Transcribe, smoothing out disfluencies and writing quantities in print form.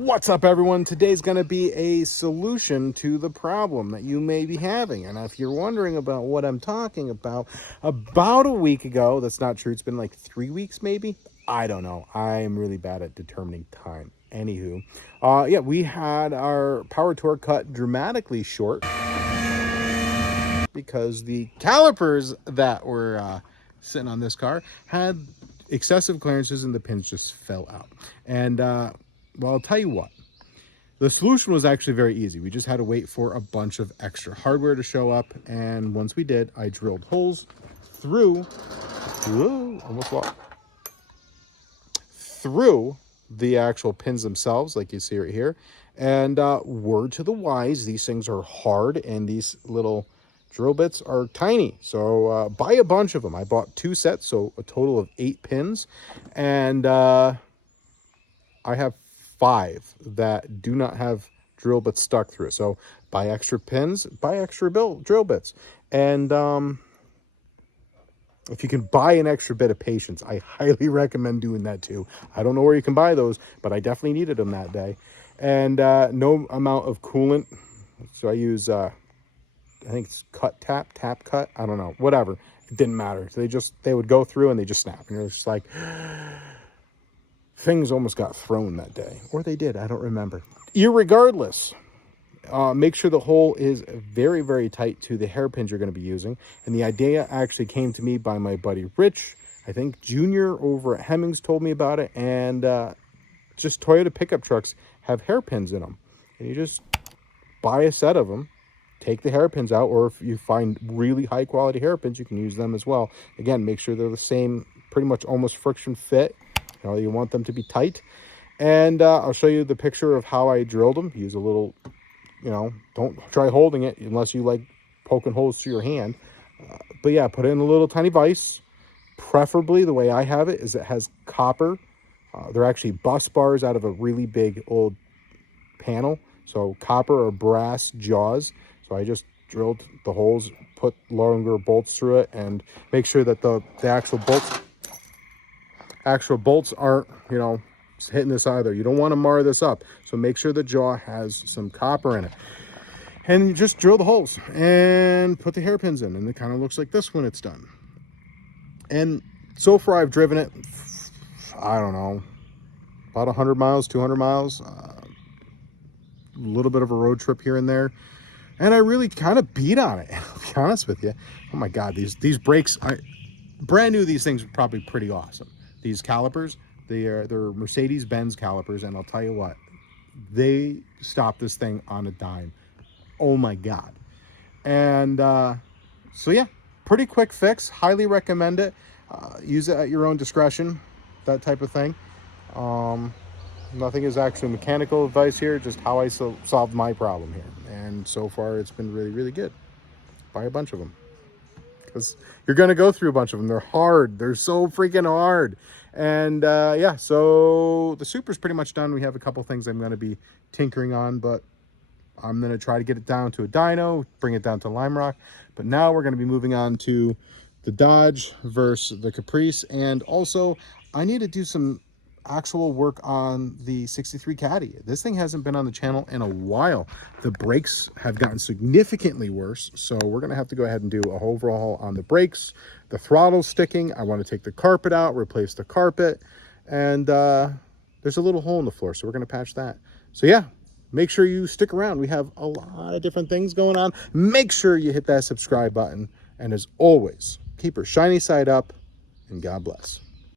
What's up, everyone? Today's going to be a solution to the problem that you may be having. And if you're wondering about what I'm talking about a week ago, that's not true. It's been like 3 weeks, maybe. I don't know. I'm really bad at determining time. Anywho, we had our power torque cut dramatically short because the calipers that were sitting on this car had excessive clearances and the pins just fell out. And well, I'll tell you what, the solution was actually very easy. We just had to wait for a bunch of extra hardware to show up. And once we did, I drilled holes through the actual pins themselves, like you see right here. And word to the wise, these things are hard and these little drill bits are tiny. So buy a bunch of them. I bought 2 sets, so a total of 8 pins. And I have 5 that do not have drill bits stuck through it. So buy extra pins, buy extra drill bits. And if you can buy an extra bit of patience, I highly recommend doing that too. I don't know where you can buy those, but I definitely needed them that day. And no amount of coolant. So I use, I think it's tap cut. I don't know, whatever. It didn't matter. So they would go through and they just snap. And you're just like, things almost got thrown that day. Or they did, I don't remember. Irregardless, make sure the hole is very, very tight to the hairpins you're going to be using. And the idea actually came to me by my buddy Rich. I think Junior over at Hemmings told me about it. And just Toyota pickup trucks have hairpins in them. And you just buy a set of them, take the hairpins out, or if you find really high quality hairpins, you can use them as well. Again, make sure they're the same, pretty much almost friction fit. You know, you want them to be tight. And I'll show you the picture of how I drilled them. Use a little, don't try holding it unless you like poking holes through your hand. But yeah, put it in a little tiny vise. Preferably, the way I have it is it has copper. They're actually bus bars out of a really big old panel. So copper or brass jaws. So I just drilled the holes, put longer bolts through it, and make sure that the actual bolts aren't, hitting this either. You don't want to mar this up. So make sure the jaw has some copper in it. And you just drill the holes and put the hairpins in. And it kind of looks like this when it's done. And so far I've driven it, I don't know, about 100 miles, 200 miles. A little bit of a road trip here and there. And I really kind of beat on it, I'll be honest with you. Oh my God, these brakes, brand new, these things are probably pretty awesome. These calipers, they're Mercedes-Benz calipers, and I'll tell you what, they stop this thing on a dime. Oh my God. And so yeah, pretty quick fix. Highly recommend it. Use it at your own discretion, that type of thing. Nothing is actually mechanical advice here, just how I solved my problem here. And so far, it's been really, really good. Buy a bunch of them. Because you're going to go through a bunch of them. They're hard. They're so freaking hard. And yeah, so the Supra's pretty much done. We have a couple things I'm going to be tinkering on, but I'm going to try to get it down to a dyno, bring it down to lime rock. But now we're going to be moving on to the Dodge versus the Caprice. And also, I need to do some actual work on the 63 Caddy. This thing hasn't been on the channel in a while. The brakes have gotten significantly worse, so we're gonna have to go ahead and do a whole overhaul on the brakes. The throttle's sticking. I want to take the carpet out, replace the carpet, and there's a little hole in the floor, so we're gonna patch that. So yeah, make sure you stick around. We have a lot of different things going on. Make sure you hit that subscribe button, and as always, keep your shiny side up, and God bless.